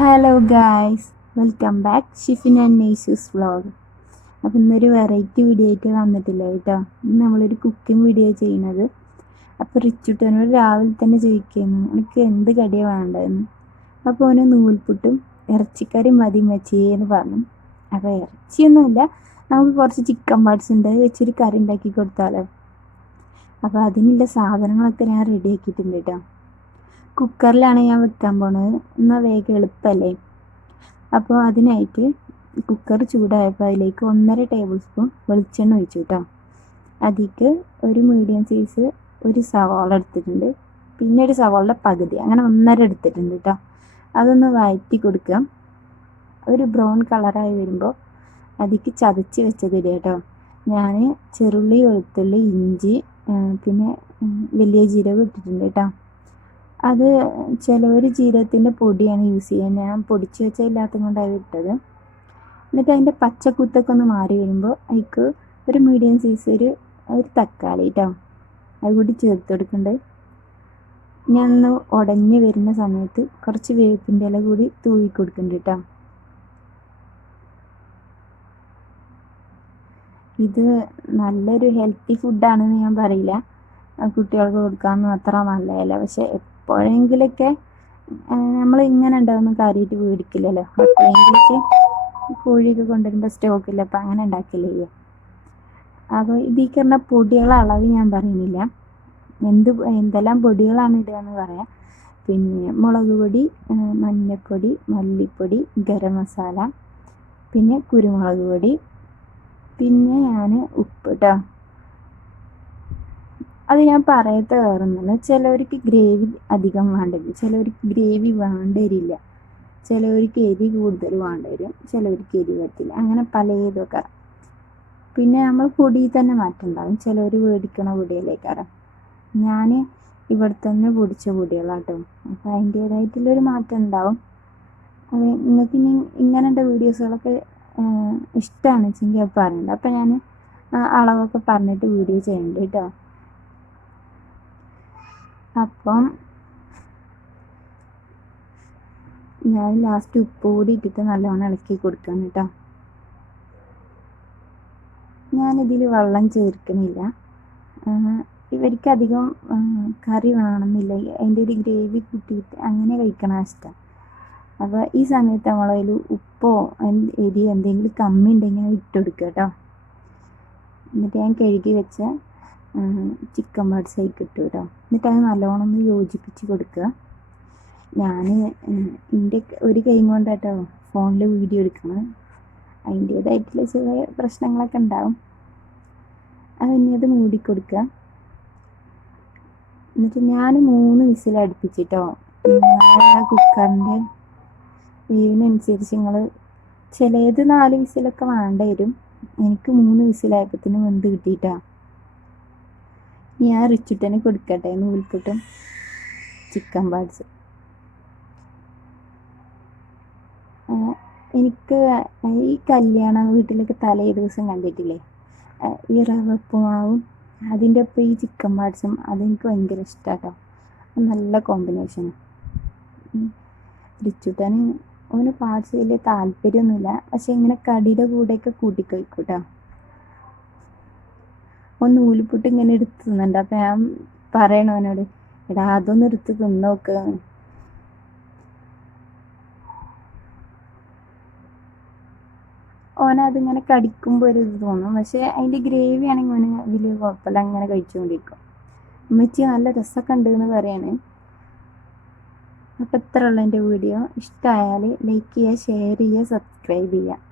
Hello guys, welcome back Shifin and നെയ്സൂസ് vlog. അപ്പോൾ ഇന്നൊരു വെറൈറ്റി വീഡിയോ ആയിട്ട് വന്നിട്ടില്ല കേട്ടോ. ഇന്ന് നമ്മളൊരു കുക്കിംഗ് വീഡിയോ ചെയ്യുന്നത്. അപ്പോൾ റിച്ചുട്ടനോട് രാവിലെ തന്നെ ചോദിക്കുന്നു എനിക്ക് എന്ത് കടിയാണ് വേണ്ടതെന്ന്. അപ്പോൾ അവന് നൂൽപുട്ടും ഇറച്ചിക്കറി മതി വെച്ചേന്ന് പറഞ്ഞു. അപ്പോൾ ഇറച്ചിയൊന്നുമില്ല, നമുക്ക് കുറച്ച് ചിക്കൻ പാർട്സ് ഉണ്ട്, അത് വെച്ചൊരു കറി ഉണ്ടാക്കി കൊടുത്താലോ. അപ്പോൾ അതിനുള്ള സാധനങ്ങളൊക്കെ ഞാൻ റെഡി ആക്കിയിട്ടുണ്ട് കേട്ടോ. കുക്കറിലാണ് ഞാൻ വെക്കാൻ പോണത്, എന്നാൽ വേഗം എളുപ്പമല്ലേ. അപ്പോൾ അതിനായിട്ട് കുക്കർ ചൂടായപ്പോൾ അതിലേക്ക് 1.5 ടേബിൾ സ്പൂൺ വെളിച്ചെണ്ണ ഒഴിച്ചു കേട്ടോ. അതിലേക്ക് ഒരു മീഡിയം സൈസ് ഒരു സവാള എടുത്തിട്ടുണ്ട്, പിന്നെ ഒരു സവാളയുടെ പകുതി, അങ്ങനെ 1.5 എടുത്തിട്ടുണ്ട് കേട്ടോ. അതൊന്ന് വഴറ്റി കൊടുക്കുക. ഒരു ബ്രൗൺ കളറായി വരുമ്പോൾ അതിലേക്ക് ചതച്ച് വെച്ചതില്ല കേട്ടോ. ഞാൻ ചെറുള്ളി, വെളുത്തുള്ളി, ഇഞ്ചി, പിന്നെ വലിയ ജീരകം ഇട്ടിട്ടുണ്ട് കേട്ടോ. അത് ചിലവർ ജീരകത്തിൻ്റെ പൊടിയാണ് യൂസ് ചെയ്യുക, ഞാൻ പൊടിച്ച് വെച്ചില്ലാത്തത് കൊണ്ടാണ് ഇട്ടത്. എന്നിട്ട് അതിൻ്റെ പച്ചക്കുത്തൊക്കെ ഒന്ന് മാറി വരുമ്പോൾ അതിക്ക് ഒരു മീഡിയം സൈസ് ഒരു തക്കാളി കേട്ടോ, അത് കൂടി ചേർത്ത് കൊടുക്കുന്നുണ്ട്. ഞാൻ ഒന്ന് ഉടഞ്ഞ് വരുന്ന സമയത്ത് കുറച്ച് വേപ്പിൻ്റെ ഇല കൂടി തൂവി കൊടുക്കുന്നുണ്ട് കേട്ടോ. ഇത് നല്ലൊരു ഹെൽത്തി ഫുഡാണെന്ന് ഞാൻ പറയില്ല, കുട്ടികൾക്ക് കൊടുക്കാമെന്ന് അത്ര നല്ലതല്ല. പക്ഷെ എപ്പോഴെങ്കിലൊക്കെ നമ്മൾ ഇങ്ങനെ ഉണ്ടാവുന്ന കാര്യമായിട്ട് മേടിക്കില്ലല്ലോ. എപ്പോഴെങ്കിലൊക്കെ കോഴിയൊക്കെ കൊണ്ടുവരുമ്പോൾ സ്റ്റോക്കില്ല, അപ്പം അങ്ങനെ ഉണ്ടാക്കില്ലേ. അപ്പോൾ ഇതിൽ പറഞ്ഞ പൊടികളെ അളവ് ഞാൻ പറയുന്നില്ല, എന്തെല്ലാം പൊടികളാണ് ഇടുക എന്ന് പറയാം. പിന്നെ മുളക് പൊടി, മഞ്ഞൾപ്പൊടി, മല്ലിപ്പൊടി, ഗരം മസാല, പിന്നെ കുരുമുളക് പൊടി, പിന്നെ ഞാൻ ഉപ്പ് കേട്ടോ. അത് ഞാൻ പറയാത്ത വേറൊന്നുമില്ല, ചിലവർക്ക് ഗ്രേവി അധികം വേണ്ടി വരും, ചിലവർക്ക് ഗ്രേവി വേണ്ട വരില്ല, ചിലവർക്ക് എരി കൂടുതൽ വേണ്ട വരും, ചിലവർക്ക് എരി പറ്റില്ല, അങ്ങനെ പലതൊക്കെ. പിന്നെ നമ്മൾ പൊടിയിൽ തന്നെ മാറ്റം ഉണ്ടാകും, ചിലവർ മേടിക്കണ പൊടിയിലേക്കാരം. ഞാൻ ഇവിടെ തന്നെ പൊടിച്ച പൊടികളാട്ടോ, അപ്പോൾ അതിൻ്റേതായിട്ടുള്ളൊരു മാറ്റം ഉണ്ടാവും. നിങ്ങൾക്ക് ഇനി ഇങ്ങനെയുള്ള വീഡിയോസുകളൊക്കെ ഇഷ്ടമാണ് വെച്ചെങ്കിൽ അത് പറയുന്നുണ്ട്, അപ്പോൾ ഞാൻ അളവൊക്കെ പറഞ്ഞിട്ട് വീഡിയോ ചെയ്യണ്ട കേട്ടോ. അപ്പം ഞാൻ ലാസ്റ്റ് ഉപ്പ് കൂടി ഇട്ടിട്ട് നല്ലോണം ഇളക്കി കൊടുക്കണം കേട്ടോ. ഞാനിതിൽ വെള്ളം ചേർക്കണില്ല, ഇവർക്കധികം കറി വേണമെന്നില്ല, അതിൻ്റെ ഒരു ഗ്രേവി കൂട്ടിയിട്ട് അങ്ങനെ കഴിക്കണം ഇഷ്ടം. അപ്പോൾ ഈ സമയത്ത് നമ്മളതിൽ ഉപ്പോ എരി എന്തെങ്കിലും കമ്മി ഉണ്ടെങ്കിൽ ഇട്ട് കൊടുക്കുക കേട്ടോ. എന്നിട്ട് ഞാൻ കഴുകി വെച്ച ചിക്കൻ പാർട്സ് ആയിട്ട് ഇട്ടു കേട്ടോ. എന്നിട്ട് അത് നല്ലോണം ഒന്ന് യോജിപ്പിച്ച് കൊടുക്കുക. ഞാൻ എൻ്റെ ഒരു കൈ കൊണ്ടാട്ടോ ഫോണിൽ വീഡിയോ എടുക്കണം, അതിൻ്റേതായിട്ടുള്ള ചെറിയ പ്രശ്നങ്ങളൊക്കെ ഉണ്ടാവും. അതിനി അത് മൂടിക്കൊടുക്കുക. എന്നിട്ട് ഞാൻ 3 വിസിൽ അടുപ്പിച്ചിട്ടോ. കുക്കറിൻ്റെ വേവിനനുസരിച്ച് നിങ്ങൾ ചിലത് 4 വിസിലൊക്കെ വേണ്ട വരും, എനിക്ക് 3 വിസിലായപ്പോഴത്തേനും വെന്ത് കിട്ടിയിട്ടാ. ഞാൻ റിച്ചുട്ടന് കൊടുക്കട്ടെ നൂൽപുട്ടും ചിക്കൻ പാർട്സ്. എനിക്ക് ഈ കല്യാണ വീട്ടിലൊക്കെ തലേ ദിവസം കണ്ടിട്ടില്ലേ, ഈ റവപ്പുമാവും അതിൻ്റെ ഒപ്പം ഈ ചിക്കൻ പാർട്സും, അതെനിക്ക് ഭയങ്കര ഇഷ്ടമാട്ടോ. നല്ല കോമ്പിനേഷനാണ്. റിച്ചുട്ടന് അവന് പാർട്സ് വലിയ താല്പര്യമൊന്നുമില്ല, പക്ഷെ ഇങ്ങനെ കടിയുടെ കൂടെയൊക്കെ കൂട്ടിക്കഴിക്കൂട്ടോ. ഒന്ന് നൂൽപുട്ട് ഇങ്ങനെ എടുത്ത് തിന്നുണ്ട്, അപ്പം ഞാൻ പറയണു അവനോട്, എടാ അതൊന്ന് എടുത്ത് തിന്നോക്ക്. ഓനതിങ്ങനെ കടിക്കുമ്പോൾ ഒരു ഇത് തോന്നും, പക്ഷെ അതിൻ്റെ ഗ്രേവി ആണെങ്കിൽ ഓന് വലിയ കുഴപ്പമില്ല, അങ്ങനെ കഴിച്ചുകൊണ്ടിരിക്കും. ഉമ്മച്ചി നല്ല രസമൊക്കെ ഉണ്ട് എന്ന് പറയാണ്. അപ്പോൾ ഇത്ര ഉള്ള എൻ്റെ വീഡിയോ. ഇഷ്ടമായാൽ ലൈക്ക് ചെയ്യുക, ഷെയർ ചെയ്യുക, സബ്സ്ക്രൈബ് ചെയ്യുക.